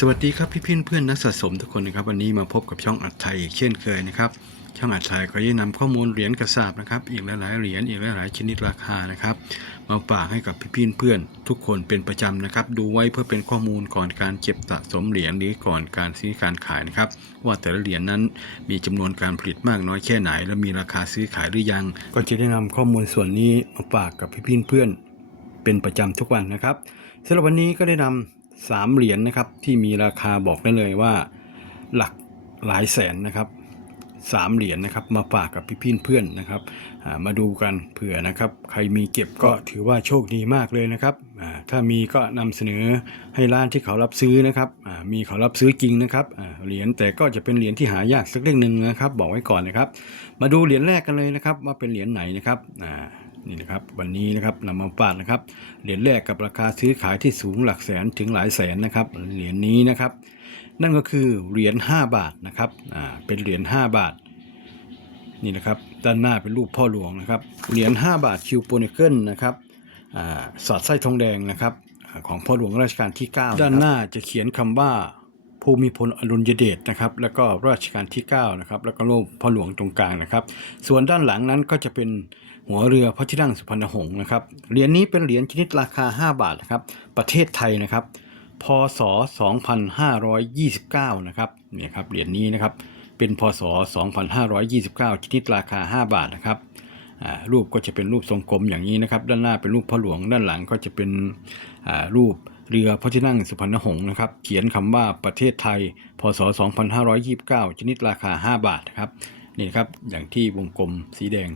สวัสดีครับพี่เพื่อนเพื่อนนักสะสมทุกคนนะครับวันนี้มาพบกับช่องอัดไทยอีกเช่นเคยนะครับช่องอัดไทยก็ได้นำข้อมูลเหรียญกระสาบนะครับอีกหลายๆเหรียญอีกหลายๆชนิดราคานะครับมาฝากให้กับพี่เพื่อนเพื่อนทุกคนเป็นประจำนะครับ ดูไว้เพื่อเป็นข้อมูลก่อนการเก็บสะสมเหรียญหรือก่อนการซื้อการขายนะครับว่าแต่ละเหรียญนั้นมีจำนวนการผลิตมากน้อยแค่ไหน และมีราคาซื้อขายหรือยัง ก็จะได้นำข้อมูลส่วนนี้มาฝากกับพี่เพื่อนเพื่อนเป็นประจำทุกวันนะครับสำหรับวันนี้ก็ได้นำ สามเหรียญนะครับที่มีราคาบอกได้เลยว่า หลักหลายแสนนะครับสามเหรียญนะครับมาฝากกับพี่เพื่อนนะครับามาดูกันเผื่อนะครับ ใครมีเก็บก็ถือว่าโชคดีมากเลยนะครับถ้ามีก็นำเสนอให้ร้านที่เขารับซื้อนะครับมีเขารับซื้อจริงนะครับเหรียญแต่ก็จะเป็นเหรียญที่หายากสักเรื่องหนึ่งนะครับ บอกไว้ก่อนนะครับ มาดูเหรียญแรกกันเลยนะครับ ว่าเป็นเหรียญไหนนะครับอ่า นี่นะครับวันนี้นะครับนำมาฝากนะครับเหรียญแรกกับราคาซื้อขายที่สูงหลักแสนถึงหลายแสนนะครับเหรียญนี้นะครับ นั่นก็คือเหรียญ5บาทนะครับอ่าเป็นเหรียญ5บาทนี่นะครับด้านหน้าเป็นรูปพ่อหลวงนะครับเหรียญ5บาทคิวโปนิเกิลนะครับอ่าสอดไส้ทองแดงนะครับของพ่อหลวงรัชกาลที่ 9 ด้านหน้าจะเขียนคำว่าภูมิพลอดุลยเดชนะครับ แล้วก็รัชกาลที่9นะครับแล้วก็รูปพ่อหลวงตรงกลางนะครับ ส่วนด้านหลังนั้นก็จะเป็น หัวเรือพระที่นั่งสุพรรณหงษ์นะครับ เหรียญนี้เป็นเหรียญชนิดราคา 5 บาทนะครับ ประเทศไทยนะครับ พศ 2529 นะครับ เนี่ยครับ เหรียญนี้นะครับ เป็นพศ 2529 ชนิดราคา 5 บาทนะครับอ่ารูปก็จะเป็นรูปทรงกลมอย่างนี้นะครับ ด้านหน้าเป็นรูปพ่อหลวง ด้านหลังก็จะเป็นอ่ารูปเรือพระที่นั่งสุพรรณหงษ์นะครับ เขียนคำว่าประเทศไทย พศ 2529 ชนิดราคา 5 บาทนะครับ นี่ครับ อย่างที่วงกลมสีแดง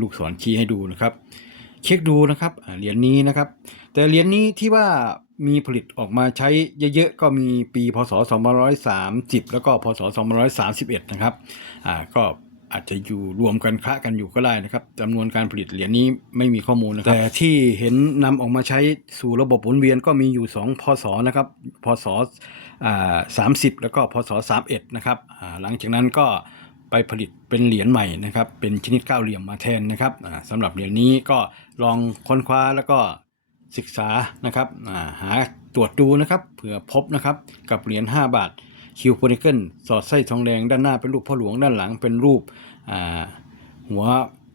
ลูกศรชี้ให้ดูนะครับ เช็คดูนะครับเหรียญนี้นะครับ แต่เหรียญนี้ที่ว่ามีผลิตออกมาใช้เยอะๆ ก็มีปีพศ 2530 แล้วก็พศ 2531 นะครับอ่าก็อาจจะอยู่รวมกันคะกันอยู่ก็ได้นะครับจำนวนการผลิตเหรียญนี้ไม่มีข้อมูลนะครับแต่ที่เห็นนำออกมาใช้สู่ระบบหมุนเวียนก็มีอยู่ 2 พศนะครับ พศอ่า30แล้วก็พศ31นะครับหลังจากนั้นก็ ไปผลิตเป็นเหรียญใหม่นะครับ เป็นชนิดเก้าเหลี่ยมมาแทนนะครับสำหรับเหรียญนี้ก็ลองค้นคว้าแล้วก็ศึกษานะครับหาตรวจดูนะครับเผื่อพบนะครับกับเหรียญ5 บาทคิวโพนิเกิลสอดไส้ทองแดงด้านหน้าเป็นรูปพ่อหลวงด้านหลังเป็นรูปหัว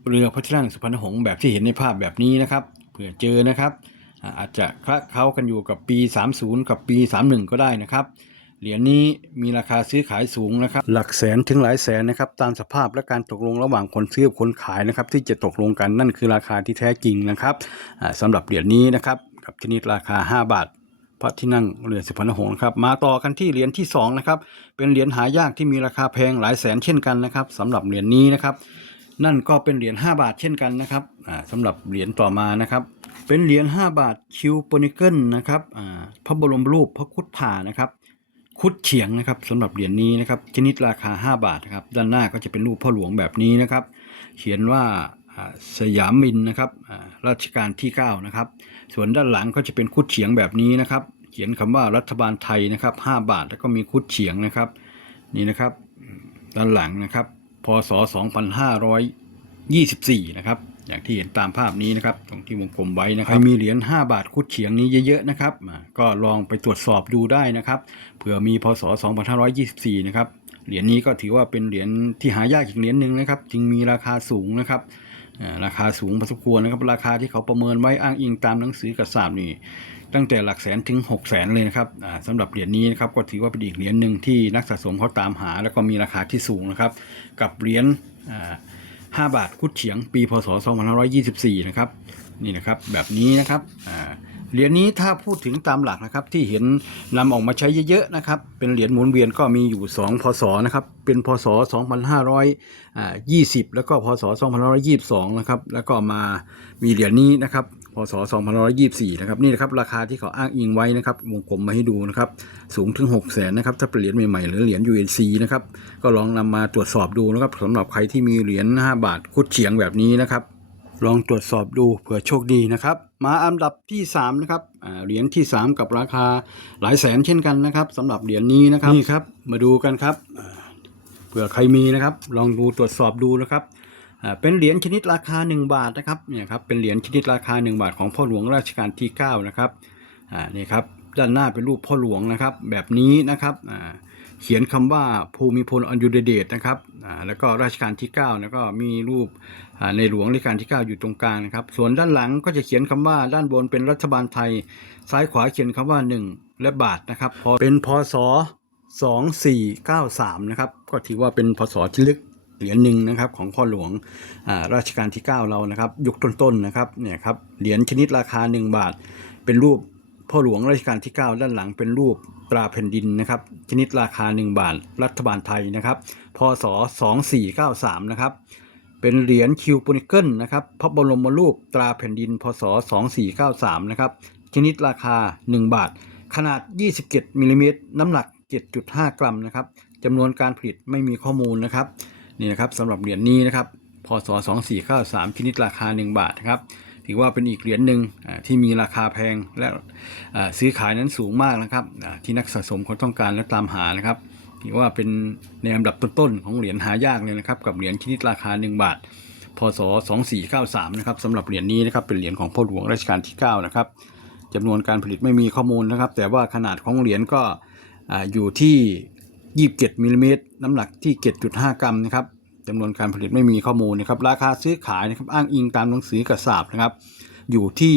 เรือพระที่นั่งสุพรรณหงษ์แบบที่เห็นในภาพแบบนี้นะครับเผื่อเจอนะครับอาอาจจะคละเคล้ากันอยู่กับปี 30 กับปี 31 ก็ได้นะครับ เหรียญนี้มีราคาซื้อขายสูงนะครับ หลักแสนถึงหลายแสนนะครับ ตามสภาพและการตกลงระหว่างคนซื้อกับคนขายนะครับ ที่จะตกลงกันนั่นคือราคาที่แท้จริงนะครับอ่าสำหรับเหรียญนี้นะครับกับชนิดราคา 5 บาทพระที่นั่งเรือสุพรรณหงษ์ครับมาต่อกันที่เหรียญที่สองนะครับเป็นเหรียญหายากที่มีราคาแพงหลายแสนเช่นกันนะครับสำหรับเหรียญนี้นะครับนั่นก็เป็นเหรียญ5บาทเช่นกันนะครับอ่าสำหรับเหรียญต่อมานะครับ เป็นเหรียญ5บาทคิวโปนิเกิลนะครับพระบรมรูปพระคุดผ่านะครับ คุดเฉียงนะครับสำหรับเหรียญนี้นะครับชนิดราคา 5 บาทนะครับด้านหน้าก็จะเป็นรูปพ่อหลวงแบบนี้นะครับ เขียนว่าสยามมินนะครับอ่ารัชกาลที่ 9 นะครับ ส่วนด้านหลังก็จะเป็นคุดเฉียงแบบนี้นะครับ เขียนคำว่ารัฐบาลไทยนะครับ5บาทแล้วก็มีคุดเฉียงนะครับ นี่นะครับ ด้านหลังนะครับพศ2524 นะครับ อย่างที่เห็นตามภาพนี้นะครับ ตรงที่วงกลมไว้นะครับใครมีเหรียญ5 บาทคุดเฉียงนี้เยอะๆนะครับก็ลองไปตรวจสอบดูได้นะครับเผื่อมีพศ 2524 นะครับเหรียญนี้ก็ถือว่าเป็นเหรียญที่หายากอีกเหรียญหนึ่งนะครับ จึงมีราคาสูงนะครับราคาสูงพอสมควรนะครับ ราคาที่เขาประเมินไว้อ้างอิงตามหนังสือกระสาบนี่ตั้งแต่หลักแสนถึง6 0แสนเลยนะครับสำหรับเหรียญนี้นะครับก็ถือว่าเป็นอีกเหรียญหนึ่งที่นักสะสมเขาตามหา แล้วก็มีราคาที่สูงนะครับ กับเหรียญ 5 บาทคุดเฉียง ปีพศ 2524 นะครับนี่นะครับแบบนี้นะครับเหรียญนี้ถ้าพูดถึงตามหลักนะครับที่เห็นนำออกมาใช้เยอะๆนะครับเป็นเหรียญหมุนเวียนก็มีอยู่ 2 พศนะครับเป็นพศ 2520 แล้วก็พศ 2522 นะครับแล้วก็มามีเหรียญนี้นะครับ พศ2524 นะครับนี่นะครับราคาที่เขาอ้างอิงไว้นะครับวงกลมมาให้ดูนะครับสูงถึง 6 0 0 0 0นนะครับถ้าเป็นเหรียญใหม่ๆหรือเหรียญ UNC นะครับก็ลองนำมาตรวจสอบดูนะครับสำหรับใครที่มีเหรียญ5บาทคุดเฉียงแบบนี้นะครับลองตรวจสอบดูเผื่อโชคดีนะครับ มาอันดับที่3นะครับอ่าเหรียญที่ 3 กับราคาหลายแสนเช่นกันนะครับสำหรับเหรียญนี้นะครับนี่ครับมาดูกันครับอ่าเผื่อใครมีนะครับ ลองดูตรวจสอบดูนะครับอ่า เป็นเหรียญชนิดราคา 1 บาทนะครับเนี่ยครับเป็นเหรียญชนิดราคา 1 บาทของพ่อหลวงราชการที่9นะครับอ่านี่ครับด้านหน้าเป็นรูปพ่อหลวงนะครับแบบนี้นะครับอ่าเขียนคำว่าภูมิพลอดุลยเดชนะครับอ่าแล้วก็รัชกาลที่9แล้วก็มีรูปอ่าในหลวงรัชกาลที่ 9 อยู่ตรงกลางนะครับส่วนด้านหลังก็จะเขียนคำว่าด้านบนเป็นรัฐบาลไทย ซ้ายขวาเขียนคำว่า 1 และบาทนะครับพอเป็นพศ2493นะครับก็ถือว่าเป็นพศที่ลึก เหรียญหนึ่งนะครับของพ่อหลวงอ่ารัชกาลที่ 9 เรานะครับยุคต้นๆนะครับเนี่ยครับเหรียญชนิดราคา 1 บาท เป็นรูปพ่อหลวงรัชกาลที่ 9 ด้านหลังเป็นรูปตราแผ่นดินนะครับชนิดราคา 1 บาท รัฐบาลไทยนะครับพศ 2493 นะครับเป็นเหรียญคิวปูนิเกิลนะครับพระบรมรูปตราแผ่นดิน พศ 2493 นะครับชนิดราคา 1 บาท ขนาด 27มิลลิเมตรน้ำหนัก 7.5 กรัมนะครับจำนวนการผลิตไม่มีข้อมูลนะครับ นี่นะครับสำหรับเหรียญนี้นะครับพศ2493ชนิดราคา 1 บาทนะครับถือว่าเป็นอีกเหรียญหนึ่งที่มีราคาแพงและซื้อขายนั้นสูงมากนะครับที่นักสะสมเขาต้องการและตามหานะครับถือว่าเป็นในอันดับต้นๆของเหรียญหายากเลยนะครับกับเหรียญชนิดราคา 1 บาท พศ 2493 นะครับสำหรับเหรียญนี้นะครับเป็นเหรียญของพ่อหลวงรัชกาลที่ 9 นะครับจำนวนการผลิตไม่มีข้อมูลนะครับ แต่ว่าขนาดของเหรียญก็อยู่ที่ 27มิลลิเมตรน้ำหนักที่ 7.5 กรัมนะครับจำนวนการผลิตไม่มีข้อมูลนะครับ ราคาซื้อขายนะครับอ้างอิงตามหนังสือกระสาบนะครับ อยู่ที่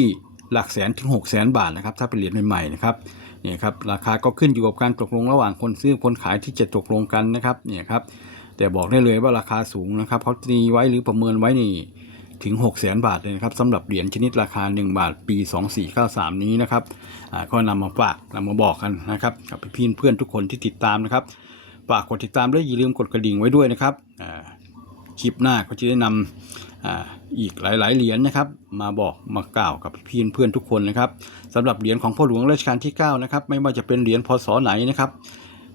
หลักแสนถึง6 0แสนบาทนะครับ ถ้าเป็นเหรียญใหม่ๆนะครับเนี่ยครับราคาก็ขึ้นอยู่กับการตกลงระหว่างคนซื้อคนขายที่จะตกลงกันนะครับเนี่ยครับแต่บอกได้เลยว่าราคาสูงนะครับเขาตีไว้หรือประเมินไว้นี่ ถึง6 0แสนบาทเลยนะครับสำหรับเหรียญชนิดราคา 1 บาทปี 2493 นี้นะครับก็นำมาฝากนำมาบอกกันนะครับกับพี่เพื่อนทุกคนที่ติดตามนะครับฝากกดติดตามและอย่าลืมกดกระดิ่งไว้ด้วยนะครับคลิปหน้าก็จะได้นำออีกหลาย ๆ เหรียญนะครับ มาบอกมากล่าวกับพี่เพื่อนทุกคนนะครับสำหรับเหรียญของพ่อหลวงรัชกาลที่ 9 นะครับ ไม่ว่าจะเป็นเหรียญพศไหนนะครับ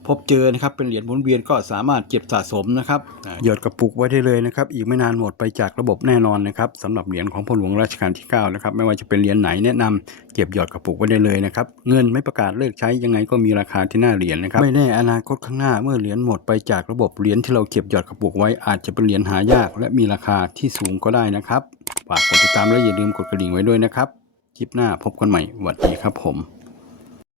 พบเจอนะครับเป็นเหรียญหมุนเวียนก็สามารถเก็บสะสมนะครับหยอดกระปุกไว้ได้เลยนะครับอีกไม่นานหมดไปจากระบบแน่นอนนะครับสำหรับเหรียญของพ่อหลวงรัชกาลที่9นะครับไม่ว่าจะเป็นเหรียญไหนแนะนำเก็บหยอดกระปุกไว้ได้เลยนะครับเงินไม่ประกาศเลิกใช้ยังไงก็มีราคาที่น้าเหรียญนะครับไม่แน่อนาคตข้างหน้าเมื่อเหรียญหมดไปจากระบบเหรียญที่เราเก็บหยอดกระปุกไว้อาจจะเป็นเหรียญหายาก และมีราคาที่สูงก็ได้นะครับฝากกดติดตามและอย่าลืมกดกระดิ่งไว้ด้วยนะครับคลิปหน้าพบกันใหม่สวัสดีครับผม